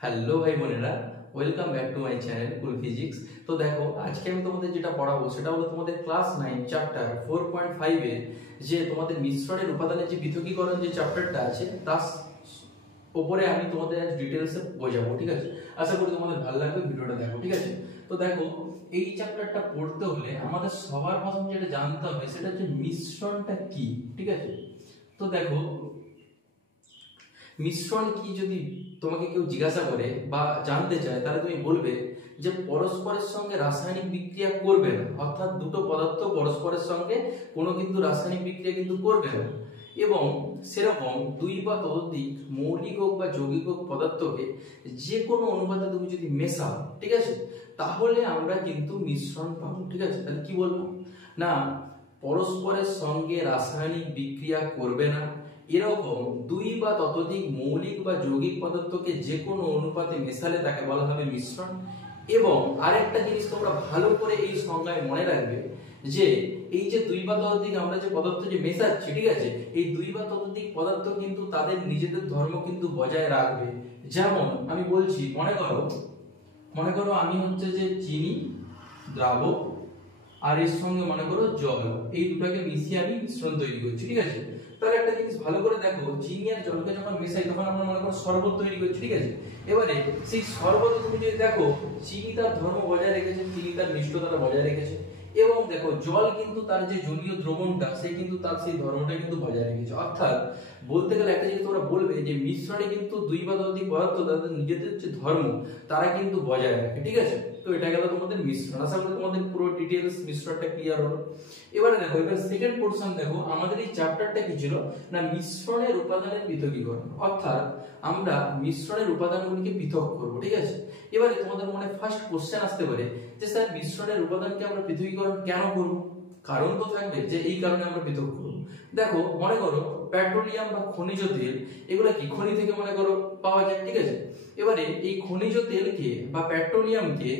Hello ভাই বোনেরা, welcome back to my channel cool physics. তো দেখো, আজকে আমি তোমাদের যেটা পড়াবো সেটা হলো তোমাদের ক্লাস 9 চ্যাপ্টার 4.5 এর যে তোমাদের মিশ্রণের উপাদানের যে পৃথকীকরণ যে চ্যাপ্টারটা আছে তার উপরে আমি তোমাদের আজ ডিটেইলসে বোঝাবো। ঠিক আছে, আশা করি তোমাদের ভালো লাগবে, ভিডিওটা দেখো। ঠিক আছে, তো দেখো, এই চ্যাপ্টারটা পড়তে হলে আমাদের সবার প্রথম যেটা জানতে হবে সেটা হচ্ছে মিশ্রণটা কি। ঠিক আছে, তো দেখো, মিশ্রণ কি যদি তোমাকে কেউ জিজ্ঞাসা করে বা জানতে চায়, তাহলে তুমি বলবে যে পরস্পরের সঙ্গে রাসায়নিক বিক্রিয়া করবে না, অর্থাৎ দুটো পদার্থ পরস্পরের সঙ্গে কোনো কিন্তু রাসায়নিক বিক্রিয়া কিন্তু করবে না, এবং সেরকম দুই বা ততোধিক মৌলিক হোক বা যৌগিক হোক পদার্থকে যে কোনো অনুপাতে তুমি যদি মেশাও, ঠিক আছে, তাহলে আমরা কিন্তু মিশ্রণ পাবো। ঠিক আছে, তাহলে কি বলবো না, পরস্পরের সঙ্গে রাসায়নিক বিক্রিয়া করবে না এরকম দুই বা ততোধিক মৌলিক বা যৌগিক পদার্থকে যে কোনো অনুপাতে মেশালে তাকে বলা হবে মিশ্রণ। এবং আরেকটা জিনিস তোমরা ভালো করে এই সংজ্ঞায় মনে রাখবে যে এই যে দুই বা ততোধিক আমরা যে পদার্থ যে মেশাচ্ছি, ঠিক আছে, এই দুই বা ততোধিক পদার্থ কিন্তু তাদের নিজেদের ধর্ম কিন্তু বজায় রাখবে। যেমন আমি বলছি, মনে করো আমি হচ্ছে যে চিনি দ্রাবক আর এর সঙ্গে মনে করো জল, এই দুটাকে মিশিয়ে আমি মিশ্রণ তৈরি করছি। ঠিক আছে, তাহলে একটা জিনিস ভালো করে দেখো, চিনি আর জলকে যখন মেশাই তখন আমরা মনে করো শরবত তৈরি করছি। ঠিক আছে, এবারে সেই শরবত তুমি যদি দেখো, চিনি তার ধর্ম বজায় রেখেছে, চিনি তার মিষ্টতাটা বজায় রেখেছে, এবং দেখো জল কিন্তু তার যে জলীয় দ্রবণটা সে কিন্তু তার সেই ধর্মটা কিন্তু বজায় রেখেছে। অর্থাৎ বলতে গেলে একটা জিনিস তোমরা বলবে যে মিশ্রণে কিন্তু দুই বা ততোধিক পদার্থ তাদের নিজেদের যে ধর্ম তারা কিন্তু বজায় রাখে। ঠিক আছে, তো এটা গেল তোমাদের মিশ্রণ। আশা করি তোমাদের পুরো ডিটেইলস মিশ্রণটা ক্লিয়ার হলো। এবারে দেখো, এবার সেকেন্ড পোরশন দেখো, আমাদের এই চ্যাপ্টারটা কি ছিল না, মিশ্রণের উপাদানের পৃথকীকরণ, অর্থাৎ আমরা মিশ্রণের উপাদানগুলিকে পৃথক করব। ঠিক আছে, এবারে তোমাদের মনে ফার্স্ট কোশ্চেন আসতে পারে যে স্যার মিশ্রণের উপাদানকে আমরা পৃথকীকরণ কেন করব? কারণ তো থাকবে যে এই কারণে আমরা পৃথক করব। দেখো, মনে করো পেট্রোলিয়াম বা খনিজ তেল, এগুলো কি খনি থেকে মনে করো পাওয়া যায়। ঠিক আছে, এবারে এই খনিজ তেলকে বা পেট্রোলিয়ামকে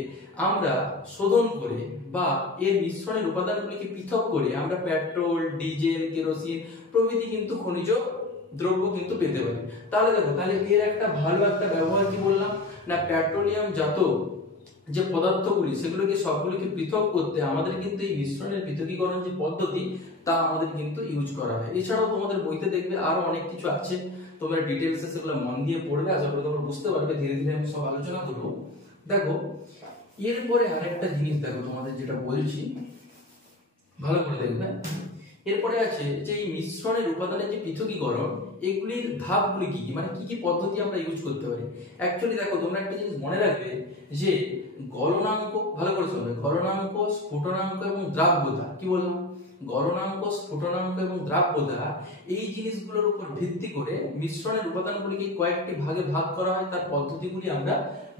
আমরা শোধন করে বা এর মিশ্রণের উপাদানগুলিকে পৃথক করে আমরা পেট্রোল, ডিজেল, কেরোসিন প্রভৃতি কিন্তু খনিজ দ্রব্য কিন্তু পেতে পারি। তাহলে দেখো, তাহলে এর একটা ভালো একটা ব্যবহার কি বললাম না, পেট্রোলিয়াম জাত যে পদার্থগুলি সেগুলোকে সবগুলিকে পৃথক করতে আমাদের কিন্তু এই মিশ্রণের পৃথকীকরণ যে পদ্ধতি তা আমাদের কিন্তু ইউজ করা হয়। এছাড়াও তোমাদের বইতে দেখবে আরো অনেক কিছু আছে, তোমরা ডিটেইলসে সেগুলো মন দিয়ে পড়বে, আশা করি তোমরা বুঝতে পারবে। ধীরে ধীরে আমি সব আলোচনা করব। দেখো, এরপরে আরেকটা জিনিস দেখো, তোমাদের যেটা বলছি ভালো করে দেখবে। এরপরে আছে যে এই মিশ্রণের উপাদানের যে পৃথকীকরণ, এগুলির ধাপগুলি কি কি, মানে কি কি পদ্ধতি আমরা ইউজ করতে পারি। অ্যাকচুয়ালি দেখো, তোমরা একটা জিনিস মনে রাখবে যে গলনাঙ্ক, ভালো করে শুনবে, গলনাঙ্ক, স্ফুটনাঙ্ক এবং দ্রাব্যতা, কি বললাম, গলনাঙ্ক, স্ফুটনাঙ্ক এবং দ্রাব্যতা, এই জিনিসগুলোর উপর ভিত্তি করে মিশ্রণের উপাদানগুলিকে কয়েকটি ভাগে ভাগ করা হয়, তার পদ্ধতিগুলি আমরা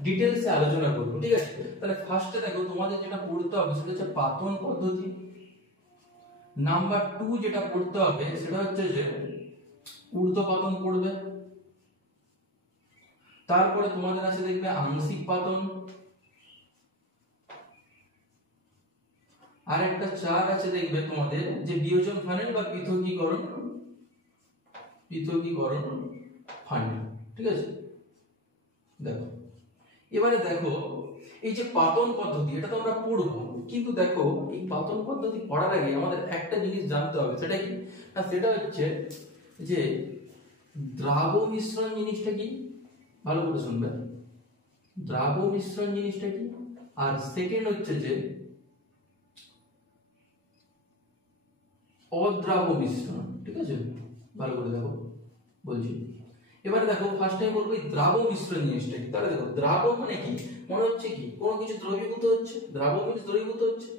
ডিটেইলসে আলোচনা করব। ঠিক আছে, তাহলে ফার্স্টে দেখো, তোমাদের যেটা পড়তে হবে সেটা হচ্ছে পাতন পদ্ধতি। নাম্বার 2 যেটা পড়তে হবে সেটা হচ্ছে যে ঊর্ধ্বপাতন পড়বে। তারপরে তোমাদের আছে দেখবে আংশিক পাতন, আর একটা 4 আছে দেখবে তোমাদের যে বিয়োজন ফানেল বা পৃথকীকরণ ফানেল। ঠিক আছে, দেখো, এবারে দেখো এই যে পাতন পদ্ধতি এটা তো আমরা পড়বো, কিন্তু দেখো এই পাতন পদ্ধতি পড়ার আগে আমাদের একটা জিনিস জানতে হবে, সেটা কি না, সেটা হচ্ছে যে দ্রাব মিশ্রণ জিনিসটা কি, ভালো করে শুনবে, দ্রাব মিশ্রণ জিনিসটা কি, আর সেকেন্ড হচ্ছে যে অদ্রাব মিশ্রণ। ঠিক আছে, ভালো করে দেখো বলছি। এবারে দেখো, ফার্স্ট টাইম বলবো এই দ্রাব মিশ্রণ জিনিসটা কি। তাহলে দেখো, দ্রাব মানে কি, মনে হচ্ছে কি কোনো কিছু দ্রবীভূত হচ্ছে, দ্রাব মানে দ্রবীভূত হচ্ছে।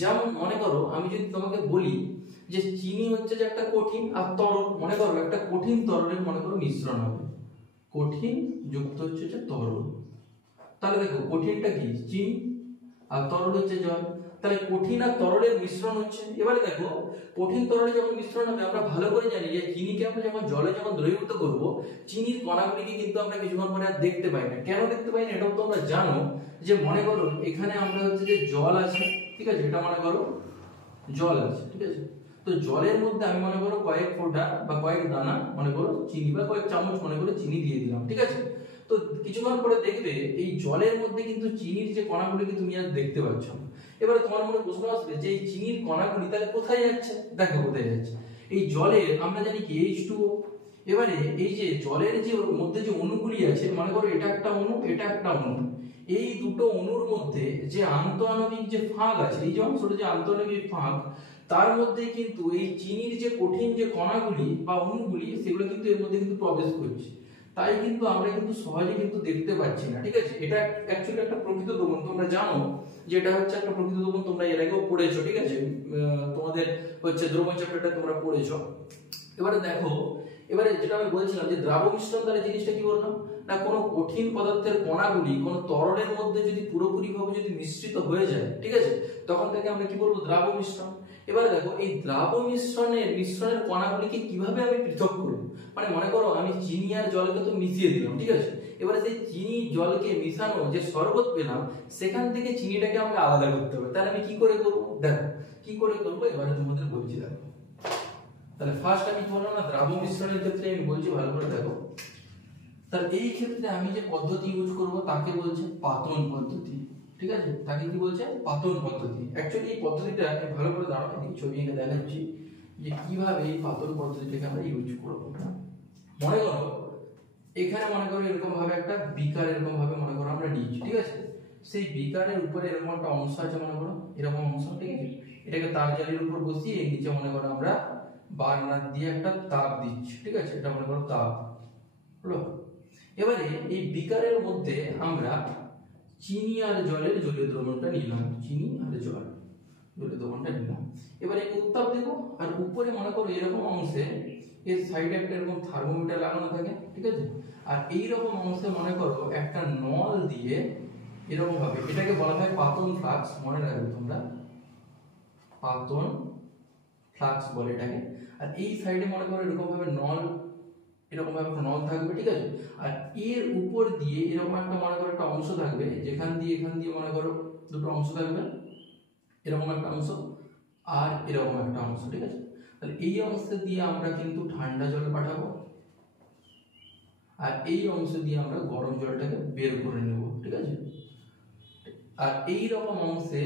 যেমন মনে করো আমি যদি তোমাকে বলি যে চিনি হচ্ছে যে একটা কঠিন আর তরল, মনে করো একটা কঠিন তরলের মনে করো মিশ্রণ হবে, কঠিন যুক্ত হচ্ছে যে তরল। তাহলে দেখো, কঠিনটা কি চিনি আর তরল হচ্ছে জল, তাহলে কঠিন আর তরলের মিশ্রণ হচ্ছে। এবারে দেখো, কঠিন তরলে যখন মিশ্রণ হবে আমরা ভালো করে জানি যে চিনিকে আমরা যখন জলে যখন দ্রবীভূত করব, চিনির কণাগুলিকে কিন্তু আমরা কিছুক্ষণ পরে আর দেখতে পাই না। কেন দেখতে পাই না এটাও তোমরা জানো, যে মনে করো এখানে আমরা হচ্ছে যে জল আছে, ঠিক আছে, এটা মনে করো জল আছে। ঠিক আছে, তো জলের মধ্যে আমি মনে করো কয়েক ফোঁটা বা কয়েক দানা মনে করো চিনি বা কয়েক চামচ মনে করো চিনি দিয়ে দিলাম। ঠিক আছে, তো কিছুক্ষণ পরে দেখবে এই জলের মধ্যে কিন্তু চিনির যে কণাগুলিকে তুমি আজ দেখতে পাচ্ছ। এবারে তোমার মনে প্রশ্ন আসবে যে এই চিনির কণাগুলি তাহলে কোথায় যাচ্ছে, দেখো কোথায় যাচ্ছে, এই জলের আমরা জানি কি H2O। এবারে এই যে জলের যে মধ্যে যে অণুগুলি আছে, মনে করো এটা একটা অণু, এটা একটা অণু, এই দুটো অণুর মধ্যে যে আন্তঃআণবিক যে ফাঁক আছে, এই যে অংশটা যে আন্তঃআণবিক ফাঁক, তার মধ্যে কিন্তু এই চিনির যে কঠিন যে কণাগুলি বা অণুগুলি সেগুলো কিন্তু এর মধ্যে কিন্তু প্রবেশ করছে। তাই কিন্তু আমরা কিন্তু সহজে কিন্তু দেখতে পাচ্ছি না, ঠিক আছে। এটা অ্যাকচুয়ালি একটা প্রকৃত দ্রবণ, তোমরা জানো যে এটা হচ্ছে একটা প্রকৃত দ্রবণ, তোমরা এর আগেও পড়েছো, ঠিক আছে। তোমাদের হচ্ছে দ্রবণ চ্যাপ্টারটা তোমরা পড়েছো। এবারে দেখো, এবারে যেটা আমি বলছিলাম যে দ্রাব মিশ্রণ, তাহলে জিনিসটা কি বললাম না, কোনো কঠিন পদার্থের কণাগুলি কোনো তরলের মধ্যে যদি পুরোপুরিভাবে যদি মিশ্রিত হয়ে যায়, ঠিক আছে, তখন থেকে আমরা কি বলবো, দ্রাব মিশ্রণ। এবারে দেখো এই দ্রাব মিশ্রণের কণাগুলিকে কিভাবে আমি পৃথক করব, মানে মনে করো আমি চিনি আর জলকে তো মিশিয়ে দিলাম, ঠিক আছে। এবারে সেই চিনি জলকে মিশানো যে শরবত পেলাম, সেখান থেকে চিনিটাকে আমাকে আলাদা করতে হবে। তাহলে আমি কি করে করব, দেখো কি করে করব, এবারে তোমাদের বলছি। দেখো তাহলে ফার্স্ট আমি বললাম না, দ্রাব মিশ্রণের ক্ষেত্রে আমি বলছি, ভালো করে দেখো। তাহলে এই ক্ষেত্রে আমি যে পদ্ধতি ইউজ করব তাকে বলছে পাতন পদ্ধতি, ঠিক আছে। তাকে কি বলছে, পাতন পদ্ধতি। অ্যাকচুয়ালি এই পদ্ধতিটা আমি ভালো করে দাঁড়াও, আমি ছবি এঁকে দেখাচ্ছি যে কিভাবে এই পাতন পদ্ধতিটাকে আমরা ইউজ করব। মনে করো এখানে মনে করো এরকম ভাবে একটা বিকার এরকম ভাবে মনে করো আমরা নিচ্ছি, ঠিক আছে। সেই বিকারের উপরে এরকম একটা অংশ আছে, মনে করো এরকম অংশ, ঠিক আছে। এটাকে তার জালির উপর বসিয়ে নিচে মনে করো আমরা বার্নার দিয়ে একটা তাপ দিচ্ছি, ঠিক আছে। এটা মনে করো তাপ হলো। এবারে এই বিকারের মধ্যে আমরা চিনি আর জলের জলীয় দ্রবণটা নিলাম, চিনি আর জল জলীয় দ্রবণটা নিলাম। এবারে উত্তাপ দেবো, আর উপরে মনে করো এরকম অংশে এর সাইডে একটা এরকম থার্মোমিটার লাগানো থাকে, ঠিক আছে। আর এইরকম অংশে মনে করো একটা নল দিয়ে এরকম ভাবে, এটাকে বলা হয় পাতন ফ্লাক্স, মনে রাখবে তোমরা, পাতন ফ্লাক্স বলে এটাকে। আর এই সাইডে মনে করো এরকম ভাবে নল, এরকম ভাবে নল থাকবে, ঠিক আছে। আর এর উপর দিয়ে এরকম একটা মনে করো একটা অংশ থাকবে, যেখান দিয়ে এখান দিয়ে মনে করো দুটো অংশ থাকবে, এরকম একটা অংশ আর এরকম একটা অংশ, ঠিক আছে। তাহলে এই অংশ দিয়ে আমরা কিন্তু ঠান্ডা জল পাঠাবো, আর এই অংশ দিয়ে আমরা গরম জলটাকে বের করে নেব, ঠিক আছে। আর এইরকম অংশে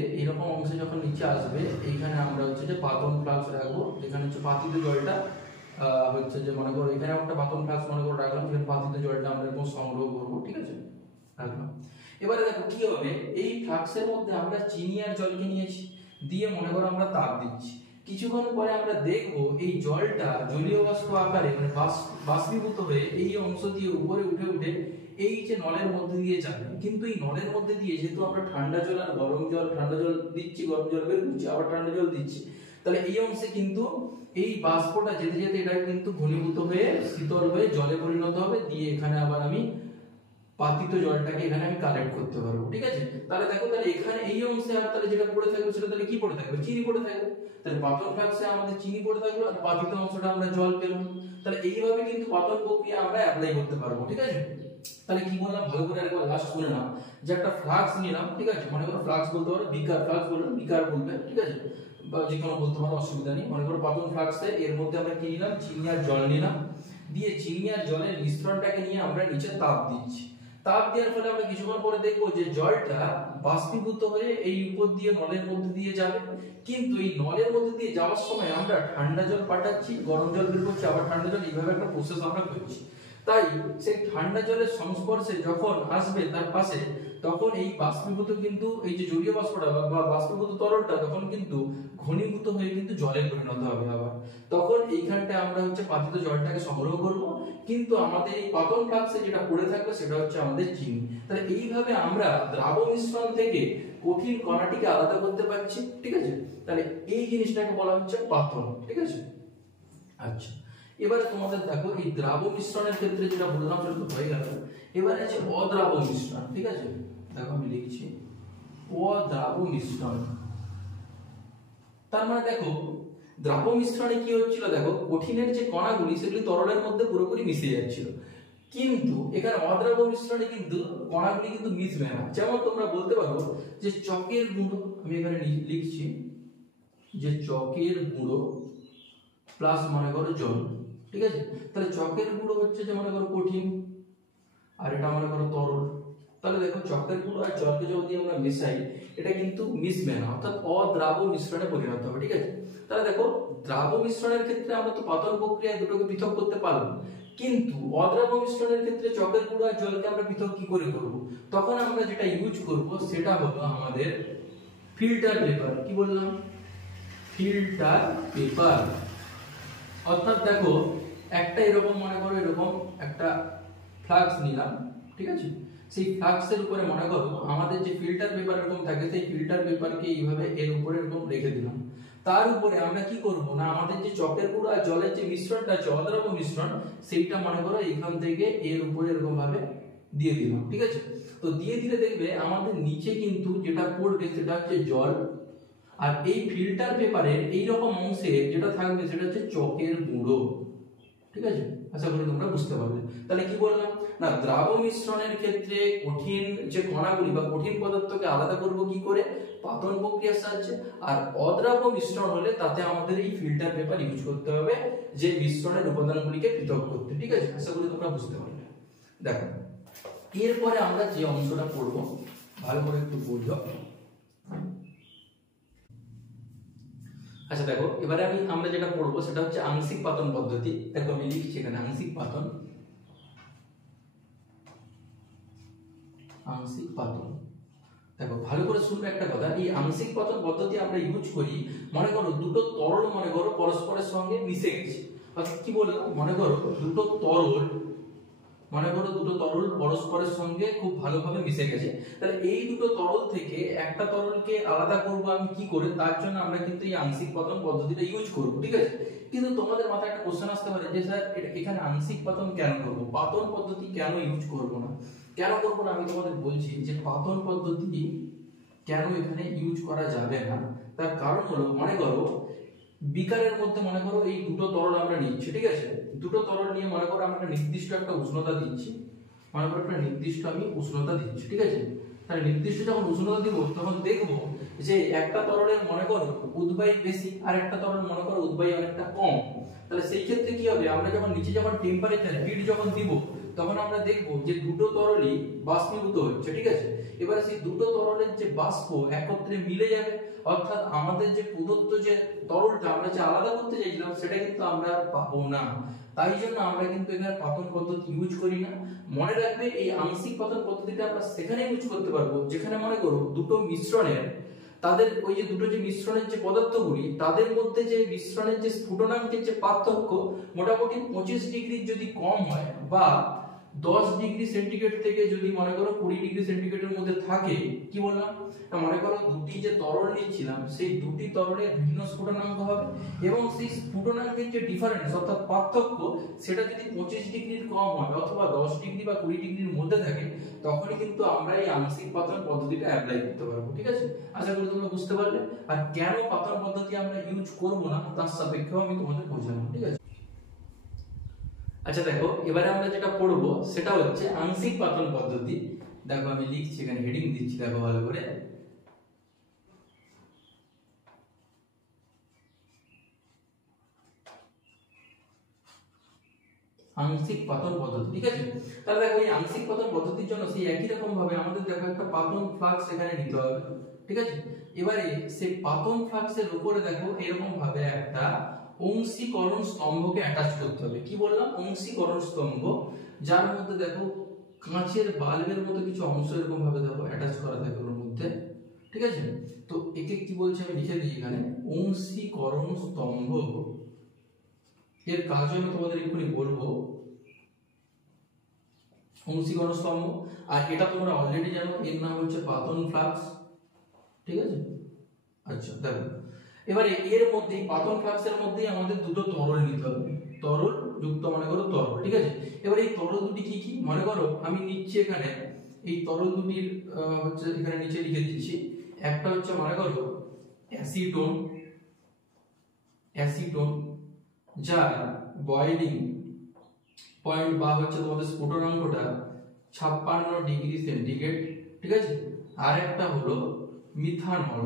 যখন নিচে আসবে, এইখানে আমরা হচ্ছে যে পাতন ফ্লাক্স রাখবো, যেখানে হচ্ছে পাতিত জলটা হচ্ছে যে মনে করো এখানে একটা পাতন ফ্লাক্স মনে করে রাখলাম, যেখানে পাতিত জলটা আমরা এরকম সংগ্রহ করবো, ঠিক আছে, রাখলাম। এবারে দেখো কি হবে, এই ফ্লাক্সের মধ্যে আমরা চিনি আর জলকে নিয়েছি, দিয়ে মনে করো আমরা তাপ দিচ্ছি। কিছুক্ষণ পরে আমরা দেখবো এই জলটা জলীয় বাষ্প আকারে মানে বাষ্পীভূত হয়ে এই অংশ দিয়ে উপরে উঠে উঠে এই যে নলের মধ্যে দিয়ে যাবে। কিন্তু এই নলের মধ্যে দিয়ে যেহেতু আমরা ঠান্ডা জল আর গরম জল, ঠান্ডা জল দিচ্ছি, গরম জল বের করছি, আবার ঠান্ডা জল দিচ্ছি, তাহলে এই অংশে কিন্তু এই বাষ্পটা যেতে যেতে এটা কিন্তু ঘনীভূত হয়ে শীতল হয়ে জলে পরিণত হবে, দিয়ে এখানে আবার আমি পাতিত জলটাকে এখানে আমি কালেক্ট করতে পারবো, ঠিক আছে। তাহলে দেখো, তাহলে এখানে এই অংশে আর তাহলে যেটা পড়ে থাকবে সেটা তাহলে কি পড়ে থাকবে, চিনি পড়ে থাকবে। তাহলে পাতন ফ্লাক্সে আমাদের চিনি পড়ে থাকলো, আর পাতিত অংশটা আমরা জল পেলাম। তাহলে এইভাবে কিন্তু পাতন প্রক্রিয়া আমরা অ্যাপ্লাই করতে পারবো, ঠিক আছে। তাহলে কি বললাম, ভালো করে একবার লাস্ট শুনে নাও, যে একটা ফ্লাক্স নিলাম, ঠিক আছে, মনে করো ফ্লাক্স বলতে পারো বিকার, ফ্লাক্স বললাম বিকার বলবে, ঠিক আছে, বা যে কোনো বলতে পারো, অসুবিধা নেই। মনে করো পাতন ফ্লাক্সে এর মধ্যে আমরা কি নিলাম, চিনি আর জল নিলাম, দিয়ে চিনি আর জলের মিশ্রণটাকে নিয়ে আমরা নিচে তাপ দিচ্ছি। তাপ দেওয়ার ফলে আমরা কিছুক্ষণ পরে দেখবো যে জলটা বাষ্পীভূত হয়ে এই উপর দিয়ে নলের মধ্যে দিয়ে যাবে। কিন্তু এই নলের মধ্যে দিয়ে যাওয়ার সময় আমরা ঠান্ডা জল পাঠাচ্ছি, গরম জল বের করছি, আবার ঠান্ডা জল, এইভাবে একটা প্রসেস আমরা করছি। তাই সেই ঠান্ডা জলের সংস্পর্শে যখন আসবে তার পাশে, তখন এই বাষ্পীভূত কিন্তু এই যে জলীয় বাষ্পটা বা বাষ্পীভূত তরলটা তখন কিন্তু ঘনীভূত হয়ে কিন্তু জলে পরিণত হবে। আবার তখন এইখানটা আমরা হচ্ছে পাতিত জলটাকে সংগ্রহ করব, কিন্তু আমাদের এই পাতন ফ্লাক্সে যেটা পড়ে থাকবে সেটা হচ্ছে আমাদের চিনি। তাহলে এইভাবে আমরা দ্রাব মিশ্রণ থেকে কঠিন কণাটিকে আলাদা করতে পারছি, ঠিক আছে। তাহলে এই জিনিসটাকে বলা হচ্ছে পাতন, ঠিক আছে। আচ্ছা, এবারে তোমাদের দেখো এই দ্রাব মিশ্রণের ক্ষেত্রে যেটা বললাম সেটা তো হয়ে গেল। এবারে আছে অদ্রাব মিশ্রণ, ঠিক আছে। দেখো আমি লিখছি অদ্রাব মিশ্রণ। তার মানে দেখো দ্রাব মিশ্রণে কি হচ্ছিল, দেখো কঠিনের যে কণাগুলি সেগুলি তরলের মধ্যে পুরোপুরি মিশে যাচ্ছিল, কিন্তু এখানে অদ্রাব মিশ্রণে কিন্তু কণাগুলি কিন্তু মিশবে না। যেমন তোমরা বলতে পারো যে চকের গুঁড়ো, আমি এখানে লিখছি যে চকের গুঁড়ো প্লাস মনে করো জল, ঠিক আছে। তাহলে চকের গুঁড়ো হচ্ছে যে মনে করো কঠিন, আর এটা মনে করো তরল। তাহলে দেখো চকের গুঁড়ো আর জলকে যদি আমরা মেশাই এটা কিন্তু মিশবে না, অর্থাৎ অদ্রাব্য মিশ্রণে পরিণত হবে। ঠিক আছে, তাহলে দেখো দ্রাব্য মিশ্রণের ক্ষেত্রে আমরা তো পাতন প্রক্রিয়ায় দুটোকে পৃথক করতে পারবো, কিন্তু অদ্রাব্য মিশ্রণের ক্ষেত্রে চকের গুঁড়ো আর জলকে আমরা পৃথক কি করে করব? তখন আমরা যেটা ইউজ করব সেটা হলো আমাদের ফিল্টার পেপার। কি বললাম? Filter paper. অর্থাৎ দেখো একটা এরকম মনে করো এরকম একটা ফ্লাক্স নিলাম, ঠিক আছে, সেই ফ্লাক্সের উপরে মনে করো আমাদের যে ফিল্টার পেপার এরকম থাকে, সেই ফিল্টার পেপারকে এইভাবে এর উপরে এরকম রেখে দিলাম। তার উপরে আমরা কি করব না, আমাদের যে চকের গুঁড়ো আর জলের যে মিশ্রণটা আছে অদ্রাব্য মিশ্রণ, সেইটা মনে করো এখান থেকে এর উপরে এরকম ভাবে দিয়ে দিলাম। ঠিক আছে, তো দিয়ে দিলে দেখবে আমাদের নিচে কিন্তু যেটা পড়বে সেটা হচ্ছে জল, আর এই ফিল্টার পেপারের এইরকম অংশে যেটা থাকবে সেটা হচ্ছে চকের গুঁড়ো। ঠিক আছে, আশা করি তোমরা বুঝতে পারলে। তাহলে কি বললাম না, দ্রাব্য মিশ্রণের ক্ষেত্রে কঠিন যে কণাগুলি বা কঠিন পদার্থকে আলাদা করব কি করে? পাতন প্রক্রিয়ার সাহায্যে। আর অদ্রাব্য মিশ্রণ হলে তাতে আমাদের এই ফিল্টার পেপার ইউজ করতে হবে যে মিশ্রণের উপাদানগুলিকে পৃথক করতে। ঠিক আছে, আশা করি তোমরা বুঝতে পারলে। দেখো এরপরে আমরা যে অংশটা পড়ব ভালো করে একটু বুঝো। আচ্ছা দেখো এবারে আমরা যেটা পড়বো সেটা হচ্ছে আংশিক পাতন পদ্ধতি। দেখো আমি লিখছি এখানে আংশিক পাতন। আংশিক পাতন, দেখো ভালো করে শুনবে একটা কথা, এই আংশিক পাতন পদ্ধতি আমরা ইউজ করি মনে করো দুটো তরল মনে করো পরস্পরের সঙ্গে মিশে গেছে। অর্থাৎ কি বললাম, মনে করো দুটো তরল পরস্পরের সঙ্গে খুব ভালোভাবে মিশে গেছে। তাহলে এই দুটো তরল থেকে একটা তরলকে আলাদা করব আমি কি করে, তার জন্য আমরা কিন্তু এই আংশিক পাতন পদ্ধতিটা ইউজ করব। ঠিক আছে, কিন্তু তোমাদের মাথায় একটা কোশ্চেন আসতে পারে যে স্যার এখানে আংশিক পাতন কেন করব, পাতন পদ্ধতি কেন ইউজ করব না? কেন করব না আমি তোমাদের বলছি যে পাতন পদ্ধতি কেন এখানে ইউজ করা যাবে না। তার কারণ হলো মনে করো বিকারের মধ্যে মনে করো এই দুটো তরল আমরা নিচ্ছি। ঠিক আছে, দুটো তরল নিয়ে মনে করো আমরা নির্দিষ্ট একটা উষ্ণতা দিচ্ছি, মনে করো একটা নির্দিষ্ট আমি উষ্ণতা দিচ্ছি। ঠিক আছে, তাহলে নির্দিষ্ট যখন উষ্ণতা দিব তখন দেখবো যে একটা তরলের মনে করো উদ্বায়ী বেশি আর একটা তরল মনে করো উদ্বায়ী অনেকটা কম। তাহলে সেই ক্ষেত্রে কি হবে, আমরা যখন নিচে যখন টেম্পারেচার হিট যখন দিব তখন আমরা দেখবো যে দুটো তরলই বাষ্পীভূত হচ্ছে। ঠিক আছে, এবারে সেই দুটো তরলের যে বাষ্প একত্রে মিলে যাবে, অর্থাৎ আমাদের যে প্রদত্ত যে তরলটা আমরা যে আলাদা করতে চাইছিলাম সেটা কিন্তু আমরা আর পাবো না। তাই জন্য আমরা কিন্তু এখানে পাতন পদ্ধতি ইউজ করি না। মনে রাখবে এই আংশিক পাতন পদ্ধতিটা আমরা সেখানে ইউজ করতে পারবো যেখানে মনে করো দুটো মিশ্রণের তাদের ওই যে দুটো যে মিশ্রণের যে পদার্থগুলি তাদের মধ্যে যে মিশ্রণের যে স্ফুটনাঙ্কের যে পার্থক্য মোটামুটি 25 ডিগ্রির যদি কম হয় বা 10 ডিগ্রি সেন্টিগ্রেড থেকে যদি মনে করো 20 ডিগ্রি সেন্টিগ্রেডের মধ্যে থাকে। কি বললাম না, মনে করো দুটি যে তরল নিচ্ছিলাম সেই দুটি তরলের ভিন্ন স্ফুটনাঙ্ক হবে এবং সেই স্ফুটনাঙ্কের যে ডিফারেন্স অর্থাৎ পার্থক্য সেটা যদি 25 ডিগ্রির কম হয় অথবা 10 ডিগ্রি বা 20 ডিগ্রির মধ্যে থাকে তখনই কিন্তু আমরা এই আংশিক পাতন পদ্ধতিটা অ্যাপ্লাই করতে পারবো। ঠিক আছে, আশা করি তোমরা বুঝতে পারলে। আর কেন পাতন পদ্ধতি আমরা ইউজ করব না তার সাপেক্ষেও আমি তোমাদের বোঝালাম। ঠিক আছে, আচ্ছা দেখো এবারে আমরা যেটা পড়বো সেটা হচ্ছে আংশিক পাতন পদ্ধতি। দেখো আমি লিখছি এখানে হেডিং দিচ্ছি, দেখো ভালো করে। আংশিক পাতন পদ্ধতি। ঠিক আছে, তাহলে দেখো এই আংশিক পাতন পদ্ধতির জন্য সেই একই রকম ভাবে আমাদের দেখো একটা পাতন ফ্লাক্স এখানে নিতে হবে। ঠিক আছে, এবারে সেই পাতন ফ্লাক্সের উপরে দেখো এরকম ভাবে একটা অংশীকরণ স্তম্ভকে অ্যাটাচ করতে হবে। কি বললাম, অংশীকরণ স্তম্ভ, যার মধ্যে দেখো কাঁচের বাল্বের মতো কিছু অংশ এরকম ভাবে দেখো অ্যাটাচ করা থাকে ওর মধ্যে। ঠিক আছে, তো একে কি বলছে আমি লিখে দিই এখানে অংশীকরণ স্তম্ভ। এর কাজ আমি তোমাদের এক্ষুনি বলবো, অংশীকরণ স্তম্ভ। আর এটা তোমরা অলরেডি জানো এর নাম হচ্ছে পাতন ফ্লাক্স। ঠিক আছে, আচ্ছা দেখো এবারে এর মধ্যে পাতন ফ্লাক্সের মধ্যে আমাদের দুটো তরল নিতে হবে, তরল যুক্ত মনে করো তরল। ঠিক আছে, এবারে এই তরল দুটি কি কি মনে করো আমি নিচ্ছি এখানে এই তরল দুটির হচ্ছে এখানে নিচে লিখে দিচ্ছি। একটা হচ্ছে মনে করো অ্যাসিটোন, যার বয়েলিং পয়েন্ট বা হচ্ছে তোমাদের স্ফুটনাঙ্কটা 56 ডিগ্রি সেন্টিগ্রেড। ঠিক আছে, আর একটা হলো মিথানল,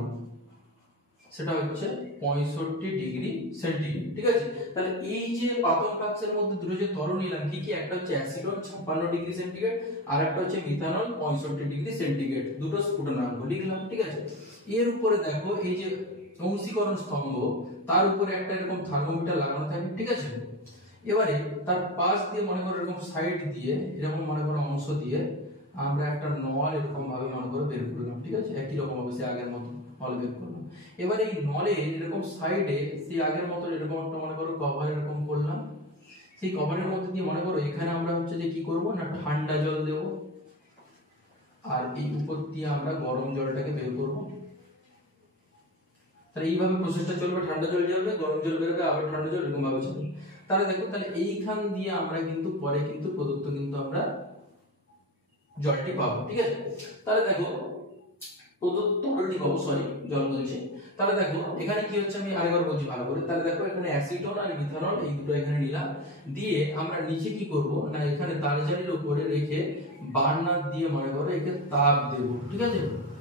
সেটা হচ্ছে 65°C, ঠিক আছে। তাহলে এই যে পাতন ফ্লাক্সের মধ্যে দুটো যে তরল নিলাম কি কি, একটা হচ্ছে অ্যাসিটন 56°C আর একটা হচ্ছে মিথানল 65°C, দুটো স্ফুটনাঙ্ক লিখলাম, ঠিক আছে। এর উপরে দেখো এই যে অংশীকরণ স্তম্ভ, তার উপরে একটা এরকম থার্মোমিটার লাগানো থাকে, ঠিক আছে। এবারে তার পাশ দিয়ে মনে করো এরকম সাইড দিয়ে এরকম মনে করো অংশ দিয়ে আমরা একটা নল এরকম ভাবে মনে করো বের করলাম, ঠিক আছে। একই রকম ভাবে সে আগের মতো নল বের করলাম। এবার এই নলে এরকম সাইডে সেই আগের মতো এরকম একটা মনে করো কভার এরকম করলাম। সেই কভারের মধ্যে দিয়ে মনে করো এখানে আমরা হচ্ছে যে কি করব না ঠান্ডা জল দেব, আর এই উপর দিয়ে আমরা গরম জলটাকে বের করব। তাহলে এইভাবে প্রসেসটা চলবে, ঠান্ডা জল যাবে, গরম জল বেরোবে, আবার ঠান্ডা জল, এরকম ভাবে চলবে। তাহলে দেখো, তাহলে এইখান দিয়ে আমরা কিন্তু পরে কিন্তু প্রদত্ত কিন্তু আমরা জলটি পাবো, ঠিক আছে। তাহলে দেখো প্রদত্ত তরলটি পাবো, সরি জল বলছি। তাহলে দেখো এখানে কি হচ্ছে, আমি আরেকবার বলছি ভালো করে। তাহলে দেখো এখানে অ্যাসিটন আর মিথানল এই দুটো এখানে নিলাম, দিয়ে আমরা নিচে কি করব না এখানে তারজারির উপরে রেখে বার্নার দিয়ে মনে করো একে তাপ দেব, ঠিক আছে।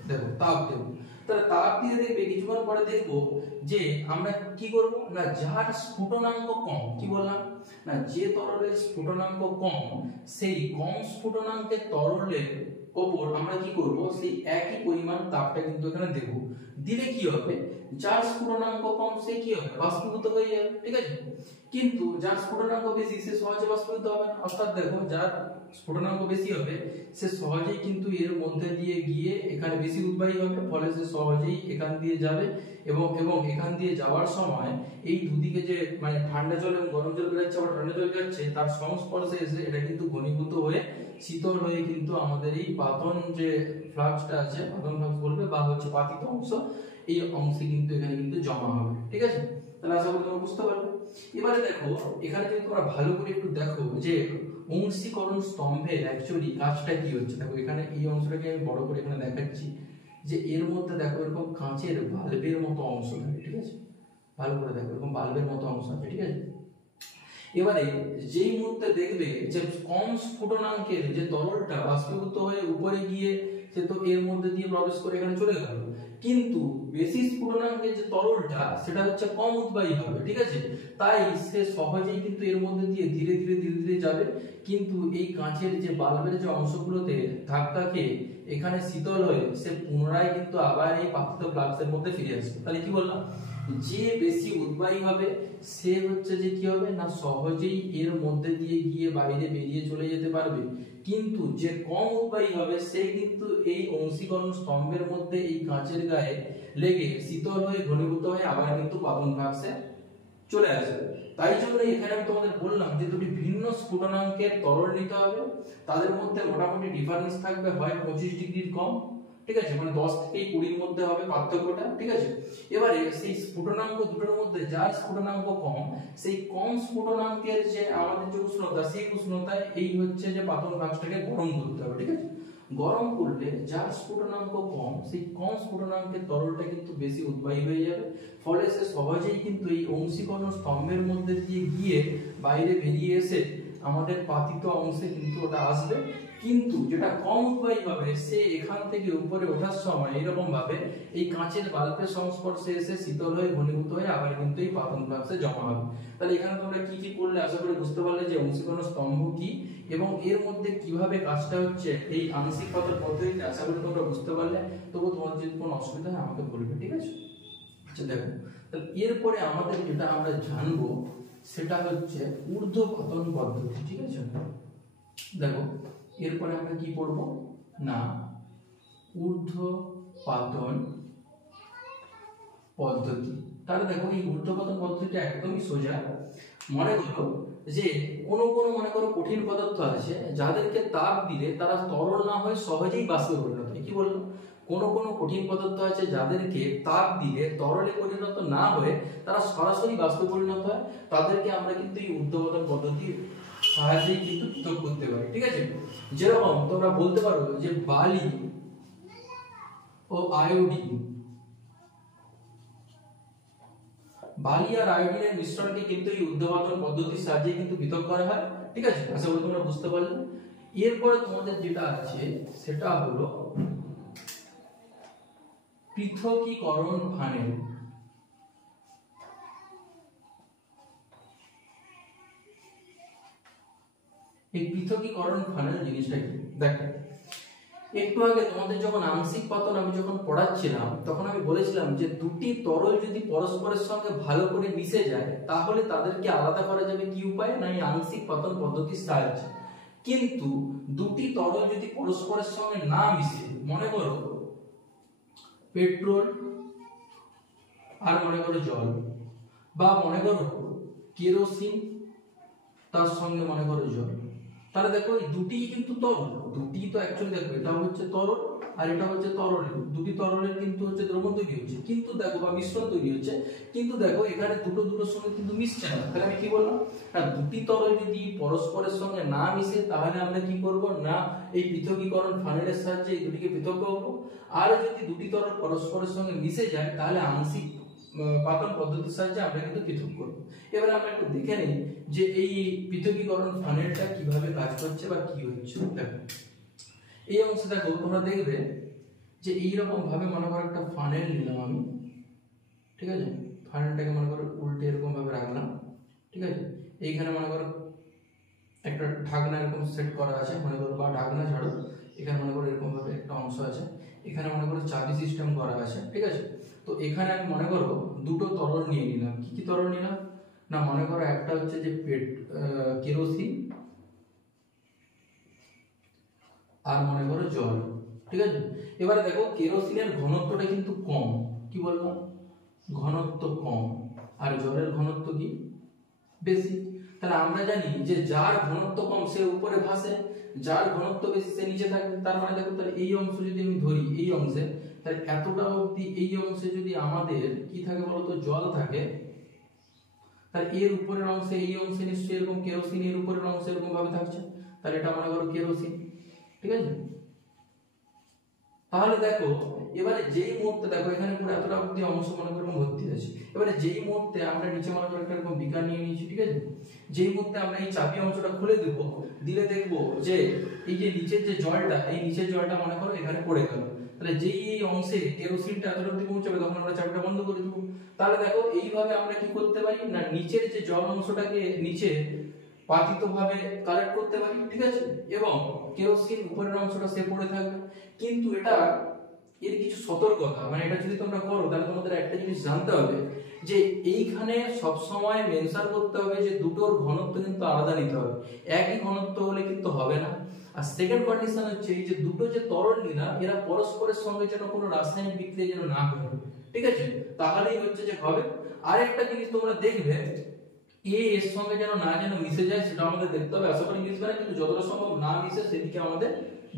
দেখো তাপ দেব, তাহলে তাপ দিয়ে দেখবে কিছুক্ষণ পরে দেখবো যে আমরা কি করব না যার স্ফুটনাঙ্ক কম, কি বললাম না যে তরলের স্ফুটনাঙ্ক কম সেই কম স্ফুটনাঙ্কের তরলের ওপর আমরা কি করব সেই একই পরিমাণ তাপটা কিন্তু এখানে দেব। দিলে কি হবে, যার স্ফুটনাঙ্ক কম সে কি হবে বাষ্পীভূত হয়ে যাবে, ঠিক আছে। কিন্তু যার স্ফুটনাঙ্ক বেশি সে সহজে বাষ্পীভূত হবে না। অর্থাৎ দেখো যার স্ফুটনাঙ্ক বেশি হবে সে সহজেই কিন্তু এর মধ্যে দিয়ে গিয়ে এখানে বেশি উদ্বাহী হবে, ফলে সে সহজেই এখান দিয়ে যাবে এবং এখান দিয়ে যাওয়ার সময় এই দুদিকে যে মানে ঠান্ডা জল এবং গরম জল বেরোচ্ছে আবার ঠান্ডা জল যাচ্ছে তার সংস্পর্শে এসে এটা কিন্তু ঘনীভূত হয়ে শীতল হয়ে কিন্তু আমাদের এই পাতন যে ফ্লাক্সটা আছে, পাতন ফ্লাক্স বলবে বা হচ্ছে পাতিত অংশ, এই অংশে কিন্তু এখানে কিন্তু জমা হবে, ঠিক আছে। তাহলে আশা করি তোমরা বুঝতে পারবে। এবারে দেখো এখানে যদি তোমরা ভালো করে একটু দেখো যে অংশীকরণ স্তম্ভের অ্যাকচুয়ালি কাজটা কি হচ্ছে। দেখো এখানে এই অংশটাকে আমি বড় করে এখানে দেখাচ্ছি যে এর মধ্যে দেখো এরকম কাঁচের বাল্বের মতো অংশ থাকে, ঠিক আছে। ভালো করে দেখো এরকম বাল্বের মতো অংশ আছে, ঠিক আছে। এবারে যেই মুহূর্তে দেখবে যে কম স্ফুটনাঙ্কের যে তরলটা বাষ্পীভূত হয়ে উপরে গিয়ে সে তো এর মধ্যে দিয়ে প্রবেশ করে এখানে চলে গেল, কিন্তু বেশি স্ফুটনাঙ্কের যে তরলটা সেটা হচ্ছে কম উদ্বাহী হবে, ঠিক আছে। তাই সে সহজেই কিন্তু এর মধ্যে দিয়ে ধীরে ধীরে ধীরে ধীরে যাবে, কিন্তু এই কাঁচের যে বাল্বের যে অংশগুলোতে ধাক্কা খেয়ে এখানে শীতল হয়ে সে পুনরায় কিন্তু আবার এই পাতিত ফ্লাক্সের মধ্যে ফিরে আসবে। তাহলে কি বললাম, যে বেশি উদ্বাহী হবে সে হচ্ছে যে কি হবে না সহজেই এর মধ্যে দিয়ে গিয়ে বাইরে বেরিয়ে চলে যেতে পারবে, কিন্তু যে কম উদ্বাহী হবে সে কিন্তু এই অংশীকরণ স্তম্ভের মধ্যে এই কাঁচের গায়ে লেগে শীতল হয়ে ঘনীভূত হয়ে আবার কিন্তু পাতন ফ্লাক্সে চলে আসবে। তাই জন্য এখানে আমি তোমাদের বললাম যে দুটি ভিন্ন স্ফুটনাঙ্কের তরল নিতে হবে, তাদের মধ্যে মোটামুটি ডিফারেন্স থাকবে হয় 25°র কম, ঠিক আছে, মানে 10 থেকে 20 মধ্যে হবে পার্থক্যটা, ঠিক আছে। এবারে সেই স্ফুটনাঙ্ক দুটোর মধ্যে যার স্ফুটনাঙ্ক কম সেই কম স্ফুটনাঙ্কের যে আমাদের যে উষ্ণতা সেই উষ্ণতায় এই হচ্ছে যে পাতন ফ্লাক্সটাকে গরম করতে হবে, ঠিক আছে। গরম করলে যার স্ফুটনাঙ্ক কম সেই কম স্ফুটনাঙ্কের তরলটা কিন্তু বেশি উদ্বাহী হয়ে যাবে, ফলে সে সহজেই কিন্তু এই অংশীকরণ স্তম্ভের মধ্যে দিয়ে গিয়ে বাইরে বেরিয়ে এসে আমাদের পাতিত অংশে কিন্তু ওটা আসবে। কিন্তু যেটা কম উদ্বাহী হবে সে এখান থেকে উপরে ওঠার সময় এরকম ভাবে এই কাঁচের বাল্বের সংস্পর্শে এসে শীতল হয়ে ঘনীভূত হয়ে আবার কিন্তু এই পাতন ফ্লাক্সে জমা হবে। তাহলে এখানে তোমরা কি কি করলে আশা করি বুঝতে পারলে যে অংশীকরণ স্তম্ভ কি এবং এর মধ্যে কিভাবে কাজটা হচ্ছে এই আংশিক পাতন পদ্ধতিতে, আশা করি তোমরা বুঝতে পারলে। তবু তোমার যদি কোনো অসুবিধা হয় আমাকে বলবে, ঠিক আছে। আচ্ছা দেখো, তাহলে এরপরে আমাদের যেটা আমরা জানবো সেটা হচ্ছে ঊর্ধ্বপাতন পদ্ধতি, ঠিক আছে। দেখো এরপরে আমরা কি পড়ব না ঊর্ধ্বপাতন পদ্ধতি। তাহলে দেখো এই ঊর্ধ্বপাতন পদ্ধতিটা একদমই সোজা। মনে করো যে কোনো মনে করো কঠিন পদার্থ আছে যাদেরকে তাপ দিলে তারা তরল না হয়ে সহজেই বাষ্পে পরিণত হয়। কি বলবো, কোনো কঠিন পদার্থ আছে যাদেরকে তাপ দিলে তরলে পরিণত না হয়ে তারা সরাসরি বাষ্পে পরিণত হয়, তাদেরকে আমরা কিন্তু এই ঊর্ধ্বপাতন পদ্ধতি সাহায্যে কিন্তু পৃথক করতে পারি, ঠিক আছে। যেরকম তোমরা বলতে পারো যে বালি ও আয়োডিন, বালি আর আয়োডিনের মিশ্রণকে কিন্তু এই ঊর্ধ্বপাতন পদ্ধতির সাহায্যে কিন্তু পৃথক করা হয়, ঠিক আছে। আশা করি তোমরা বুঝতে পারলে। এরপরে তোমাদের যেটা আছে সেটা হলো পৃথকীকরণ ফানেল। এই পৃথকীকরণ ফানেল জিনিসটা কি দেখো, একটু আগে তোমাদের যখন আংশিক পাতন আমি যখন পড়াচ্ছিলাম তখন আমি বলেছিলাম যে দুটি তরল যদি পরস্পরের সঙ্গে ভালো করে মিশে যায় তাহলে তাদেরকে আলাদা করা যাবে কি উপায় না, এই আংশিক পাতন পদ্ধতির সাহায্যে। কিন্তু দুটি তরল যদি পরস্পরের সঙ্গে না মিশে, মনে করো পেট্রোল আর মনে করো জল, বা মনে করো কেরোসিন তার সঙ্গে মনে করো জল, তাহলে দেখো এই দুটি কিন্তু তরল, দুটি তো অ্যাকচুয়ালি দেখো এটা হচ্ছে তরল আর এটা হচ্ছে তরল, দুটি তরলের কিন্তু হচ্ছে দ্রবণ তৈরি হচ্ছে, কিন্তু দেখো বা মিশ্রণ তৈরি হচ্ছে, কিন্তু দেখো এখানে দুটোর সঙ্গে কিন্তু মিশছে না। তাহলে আমি কি বললাম না, দুটি তরল যদি পরস্পরের সঙ্গে না মিশে তাহলে আমরা কি করব না, এই পৃথকীকরণ ফানেলের সাহায্যে এই দুটিকে পৃথক করব। আর যদি দুটি তরল পরস্পরের সঙ্গে মিশে যায় তাহলে আংশিক পাতন পদ্ধতির সাহায্যে আমরা কিন্তু পৃথক করব। এবারে আমরা একটু দেখে নিই যে এই পৃথকীকরণ ফানেলটা কিভাবে কাজ করছে বা কি হচ্ছে। দেখো এই অংশে দেখো তোমরা দেখবে যে এইরকম ভাবে মনে করো একটা ফানেল নিলাম আমি, ঠিক আছে, ফানেলটাকে মনে করো উল্টে এরকম ভাবে রাখলাম, ঠিক আছে, এইখানে মনে করো একটা ঢাকনা এরকম সেট করা আছে, মনে করো বা ঢাকনা ছাড়ো এখানে মনে করো এরকম ভাবে একটা অংশ আছে, এখানে মনে করো চাবি সিস্টেম করা আছে, ঠিক আছে। তো এখানে আমি মনে করো দুটো তরল নিয়ে নিলাম, কি কি তরল নিলাম না, মনে করো একটা হচ্ছে যে কেরোসিন আর মনে করো জল, ঠিক আছে। এবারে দেখো কেরোসিনের ঘনত্বটা কিন্তু কম, কি বলবো ঘনত্ব কম, আর জলের ঘনত্ব কি বেশি। তাহলে আমরা জানি যে যার ঘনত্ব কম সে উপরে ভাসে, যার ঘনত্ব বেশি সে নিচে থাকবে। তার মানে দেখো তাহলে এই অংশ যদি আমি ধরি, এই অংশে তাহলে এতটা অবধি এই অংশে যদি আমাদের কি থাকে বলতো জল থাকে, তাহলে এর উপরের অংশে এই অংশে নিশ্চয়ই এরকম কেরোসিন, এর উপরের অংশে এরকম ভাবে থাকছে, তাহলে এটা মনে করো কেরোসিন, ঠিক আছে। তাহলে দেখো এবারে যেই মুহূর্তে দেখো এখানে পুরো এতটা অবধি অংশ মনে করো ভর্তি আছে, এবারে যেই মুহূর্তে আমরা নিচে মনে করো একটা এরকম বিকার নিয়ে নিয়েছি, ঠিক আছে, যেই মুহূর্তে আমরা এই চাবি অংশটা খুলে দেব, দিলে দেখবো যে এই যে নিচের যে জলটা, এই নিচের জলটা মনে করো এখানে পড়ে গেল, তাহলে যেই এই অংশে কেরোসিনটা এতটা অবধি পৌঁছাবে তখন আমরা চাবিটা বন্ধ করে দেবো। তাহলে দেখো এইভাবে আমরা কি করতে পারি না, নিচের যে জল অংশটাকে নিচে পাতিত ভাবে কালেক্ট করতে পারি, ঠিক আছে, এবং কেরোসিন উপরের অংশটা সে পড়ে থাকবে। কিন্তু এটা এর কিছু সতর্কতা, মানে এটা যদি তোমরা করো তাহলে তোমাদের একটা জিনিস জানতে হবে যে এইখানে সব সময় মেনশন করতে হবে যে দুটোর ঘনত্ব কিন্তু আলাদা নিতে হবে, একই ঘনত্ব হলে কিন্তু হবে না। আর সেকেন্ড কন্ডিশন হচ্ছে এই যে দুটো যে তরল নিলাম এরা পরস্পরের সঙ্গে যেন কোনো রাসায়নিক বিক্রিয়া যেন না করে, ঠিক আছে, তাহলেই হচ্ছে যে হবে। আরেকটা জিনিস তোমরা দেখবে এর সঙ্গে যেন মিশে যায় সেটা আমাদের দেখতে হবে, আশা করি মিশবে না, কিন্তু যতটা সম্ভব না মিশে সেদিকে আমাদের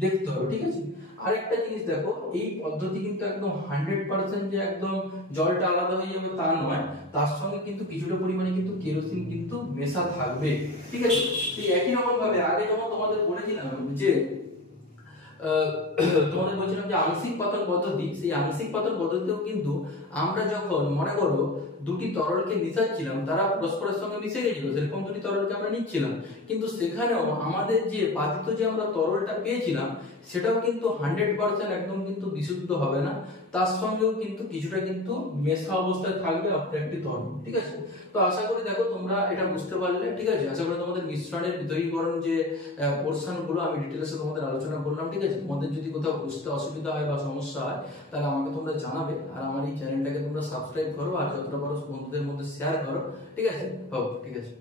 দেখতে হবে, ঠিক আছে। আরেকটা জিনিস দেখো, এই পদ্ধতি কিন্তু একদম 100% যে একদম জলটা আলাদা হয়ে যাবে তা নয়, তার সঙ্গে কিন্তু কিছুটা পরিমাণে কিন্তু কেরোসিন কিন্তু মেশা থাকবে, ঠিক আছে। এই একই রকম ভাবে আগে যখন তোমাদের বলেছিলাম যে তোমাদের বলছিলাম যে আংশিক পাতন পদ্ধতি, সেই আংশিক পাতন পদ্ধতিতেও কিন্তু আমরা যখন মনে করো দুটি তরলকে মিশাচ্ছিলাম তারা পরস্পরের সঙ্গে মিশে গেছিল, সেরকম দুটি তরলকে আমরা নিচ্ছিলাম, কিন্তু সেখানেও আমাদের যে পাতিত যে আমরা তরলটা পেয়েছিলাম সেটাও কিন্তু 100% একদম কিন্তু বিশুদ্ধ হবে না, তার সঙ্গেও কিন্তু কিছুটা কিন্তু মেশা অবস্থায় থাকবে আপনার একটি তরল, ঠিক আছে। তো আশা করি দেখো তোমরা এটা বুঝতে পারলে, ঠিক আছে। আশা করি তোমাদের মিশ্রণের পৃথকীকরণ যে পোরশন গুলো আমি ডিটেইলসে তোমাদের আলোচনা করলাম, ঠিক আছে। তোমাদের যদি কোথাও বুঝতে অসুবিধা হয় বা সমস্যা হয় তাহলে আমাকে তোমরা জানাবে, আর আমার এই চ্যানেলটাকে তোমরা সাবস্ক্রাইব করো আর যতটা পারো বন্ধুদের মধ্যে শেয়ার করো, ঠিক আছে। ঠিক আছে।